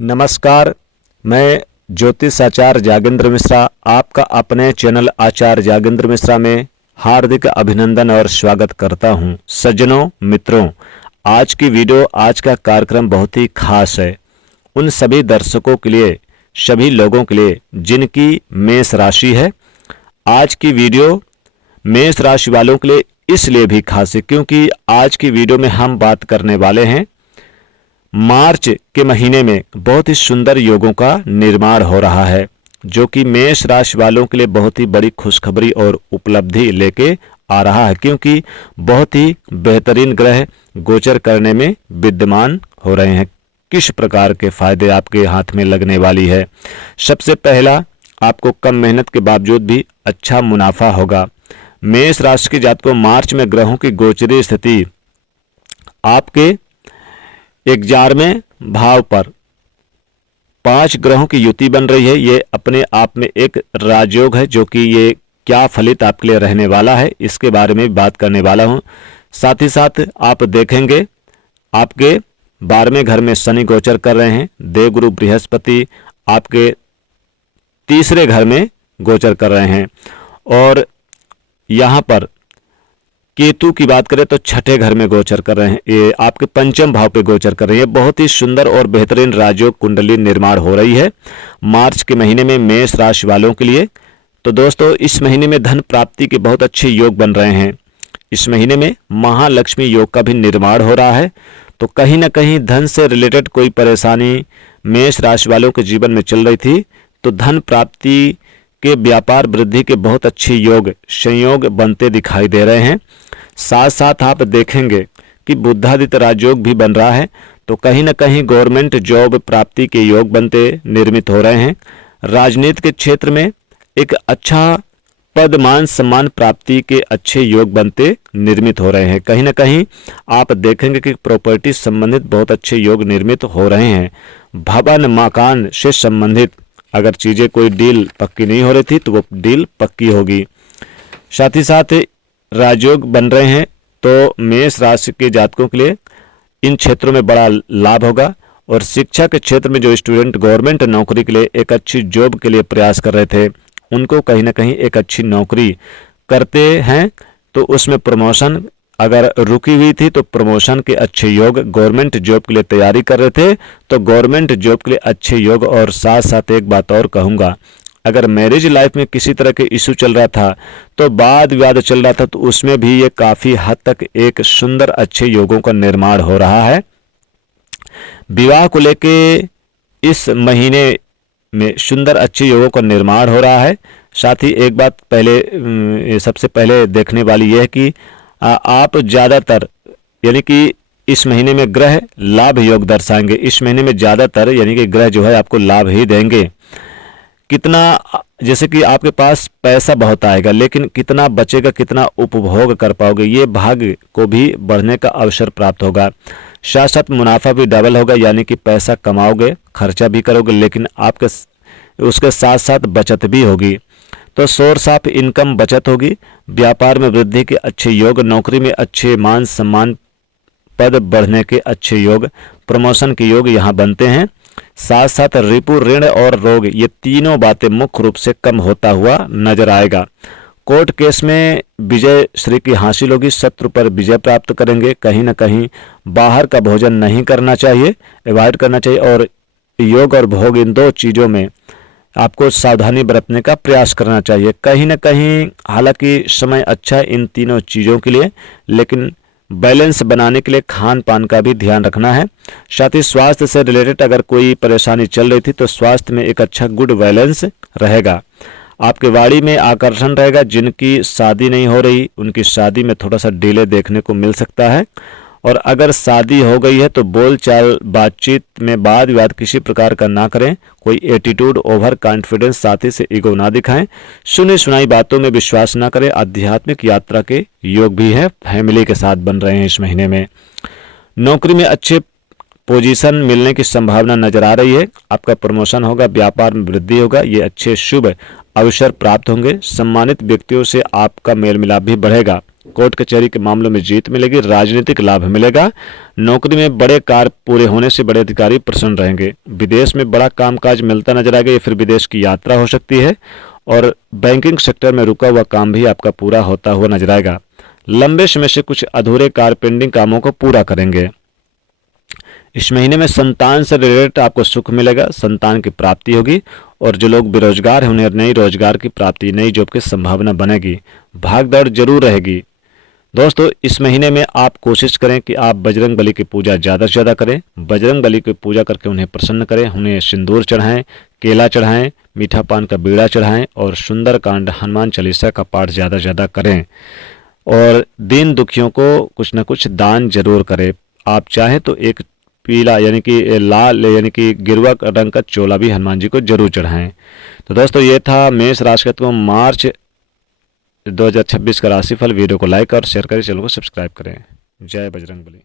नमस्कार, मैं ज्योतिष आचार्य जागेंद्र मिश्रा आपका अपने चैनल आचार्य जागेंद्र मिश्रा में हार्दिक अभिनंदन और स्वागत करता हूं। सज्जनों, मित्रों, आज की वीडियो, आज का कार्यक्रम बहुत ही खास है उन सभी दर्शकों के लिए, सभी लोगों के लिए जिनकी मेष राशि है। आज की वीडियो मेष राशि वालों के लिए इसलिए भी खास है क्योंकि आज की वीडियो में हम बात करने वाले हैं मार्च के महीने में बहुत ही सुंदर योगों का निर्माण हो रहा है, जो कि मेष राशि वालों के लिए बहुत ही बड़ी खुशखबरी और उपलब्धि लेके आ रहा है, क्योंकि बहुत ही बेहतरीन ग्रह गोचर करने में विद्यमान हो रहे हैं। किस प्रकार के फायदे आपके हाथ में लगने वाली है? सबसे पहला, आपको कम मेहनत के बावजूद भी अच्छा मुनाफा होगा। मेष राशि के जातकों, मार्च में ग्रहों की गोचरीय स्थिति आपके 11वें भाव पर 5 ग्रहों की युति बन रही है। ये अपने आप में एक राजयोग है, जो कि ये क्या फलित आपके लिए रहने वाला है इसके बारे में बात करने वाला हूं। साथ ही साथ आप देखेंगे आपके 12वें घर में शनि गोचर कर रहे हैं। देवगुरु बृहस्पति आपके 3रे घर में गोचर कर रहे हैं और यहाँ पर केतु की बात करें तो 6ठे घर में गोचर कर रहे हैं। ये आपके 5वें भाव पे गोचर कर रहे हैं। बहुत ही सुंदर और बेहतरीन राजयोग कुंडली निर्माण हो रही है मार्च के महीने में मेष राशि वालों के लिए। तो दोस्तों, इस महीने में धन प्राप्ति के बहुत अच्छे योग बन रहे हैं। इस महीने में महालक्ष्मी योग का भी निर्माण हो रहा है। तो कहीं ना कहीं धन से रिलेटेड कोई परेशानी मेष राशि वालों के जीवन में चल रही थी, तो धन प्राप्ति के व्यापार वृद्धि के बहुत अच्छे योग संयोग बनते दिखाई दे रहे हैं। साथ साथ आप देखेंगे कि बुधादित्य राजयोग भी बन रहा है। तो कहीं ना कहीं गवर्नमेंट जॉब प्राप्ति के योग बनते निर्मित हो रहे हैं। राजनीति के क्षेत्र में एक अच्छा पद मान सम्मान प्राप्ति के अच्छे योग बनते निर्मित हो रहे हैं। कहीं ना कहीं आप देखेंगे कि प्रॉपर्टी संबंधित बहुत अच्छे योग निर्मित हो रहे हैं। भवन मकान से संबंधित अगर चीजें कोई डील पक्की नहीं हो रही थी तो वो डील पक्की होगी। साथ ही साथ राजयोग बन रहे हैं, तो मेष राशि के जातकों के लिए इन क्षेत्रों में बड़ा लाभ होगा। और शिक्षा के क्षेत्र में जो स्टूडेंट गवर्नमेंट नौकरी के लिए एक अच्छी जॉब के लिए प्रयास कर रहे थे, उनको कहीं ना कहीं एक अच्छी नौकरी करते हैं तो उसमें प्रमोशन अगर रुकी हुई थी तो प्रमोशन के अच्छे योग, गवर्नमेंट जॉब के लिए तैयारी कर रहे थे तो गवर्नमेंट जॉब के लिए अच्छे योग। और साथ साथ एक बात और कहूँगा, अगर मैरिज लाइफ में किसी तरह के इशू चल रहा था, तो वाद विवाद चल रहा था, तो उसमें भी ये काफ़ी हद तक एक सुंदर अच्छे योगों का निर्माण हो रहा है। विवाह को लेके इस महीने में सुंदर अच्छे योगों का निर्माण हो रहा है। साथ ही एक बात सबसे पहले देखने वाली यह है कि आप ज़्यादातर यानी कि इस महीने में ग्रह लाभ योग दर्शाएंगे। इस महीने में ज़्यादातर यानी कि ग्रह जो है आपको लाभ ही देंगे। कितना, जैसे कि आपके पास पैसा बहुत आएगा, लेकिन कितना बचेगा, कितना उपभोग कर पाओगे, ये भाग्य को भी बढ़ने का अवसर प्राप्त होगा। साथ साथ मुनाफा भी डबल होगा, यानी कि पैसा कमाओगे, खर्चा भी करोगे, लेकिन आपके उसके साथ साथ बचत भी होगी। तो सोर्स ऑफ इनकम बचत होगी। व्यापार में वृद्धि के अच्छे योग, नौकरी में अच्छे मान सम्मान, पद बढ़ने के अच्छे योग, प्रमोशन के योग यहाँ बनते हैं। साथ साथ रिपु, ऋण और रोग, ये तीनों बातें मुख्य रूप से कम होता हुआ नजर आएगा। कोर्ट केस में विजय श्री की हासिल होगी, शत्रु पर विजय प्राप्त करेंगे। कहीं ना कहीं बाहर का भोजन नहीं करना चाहिए, अवॉइड करना चाहिए। और योग और भोग, इन दो चीज़ों में आपको सावधानी बरतने का प्रयास करना चाहिए। कहीं ना कहीं हालांकि समय अच्छा है इन तीनों चीज़ों के लिए, लेकिन बैलेंस बनाने के लिए खान पान का भी ध्यान रखना है। साथ ही स्वास्थ्य से रिलेटेड अगर कोई परेशानी चल रही थी तो स्वास्थ्य में एक अच्छा गुड बैलेंस रहेगा। आपके वाणी में आकर्षण रहेगा। जिनकी शादी नहीं हो रही, उनकी शादी में थोड़ा सा डिले देखने को मिल सकता है। और अगर शादी हो गई है तो बोल चाल बातचीत में वाद विवाद किसी प्रकार का ना करें। कोई एटीट्यूड, ओवर कॉन्फिडेंस, साथी से ईगो ना दिखाएं। सुनी सुनाई बातों में विश्वास ना करें। आध्यात्मिक यात्रा के योग भी है, फैमिली के साथ बन रहे हैं इस महीने में। नौकरी में अच्छे पोजीशन मिलने की संभावना नजर आ रही है। आपका प्रमोशन होगा, व्यापार में वृद्धि होगा, ये अच्छे शुभ अवसर प्राप्त होंगे। सम्मानित व्यक्तियों से आपका मेल मिलाप भी बढ़ेगा। कोर्ट कचहरी के मामलों में जीत मिलेगी, राजनीतिक लाभ मिलेगा, नौकरी में बड़े कार्य पूरे होने से बड़े अधिकारी प्रसन्न रहेंगे, विदेश में बड़ा कामकाज मिलता नजर आएगा या फिर विदेश की यात्रा हो सकती है, और बैंकिंग सेक्टर में रुका हुआ काम भी आपका पूरा होता हुआ नजर आएगा। लंबे समय से कुछ अधूरे कार्य पेंडिंग कामों को पूरा करेंगे। इस महीने में संतान से रिलेटेड आपको सुख मिलेगा, संतान की प्राप्ति होगी, और जो लोग बेरोजगार हैं उन्हें नई रोजगार की प्राप्ति, नई जॉब की संभावना बनेगी। भाग दौड़ जरूर रहेगी। दोस्तों, इस महीने में आप कोशिश करें कि आप बजरंग बली की पूजा ज़्यादा से ज़्यादा करें। बजरंग बली की पूजा करके उन्हें प्रसन्न करें, उन्हें सिंदूर चढ़ाएं, केला चढ़ाएं, मीठा पान का बीड़ा चढ़ाएं और सुंदरकांड हनुमान चालीसा का पाठ ज़्यादा से ज़्यादा करें। और दीन दुखियों को कुछ न कुछ दान जरूर करें। आप चाहें तो एक पीला यानी कि लाल यानी कि गिरवा रंग का चोला भी हनुमान जी को जरूर चढ़ाएं। तो दोस्तों, ये था मेष राशि को मार्च 2026 का राशिफल। वीडियो को लाइक और शेयर करें, चैनल को सब्सक्राइब करें। जय बजरंग बली।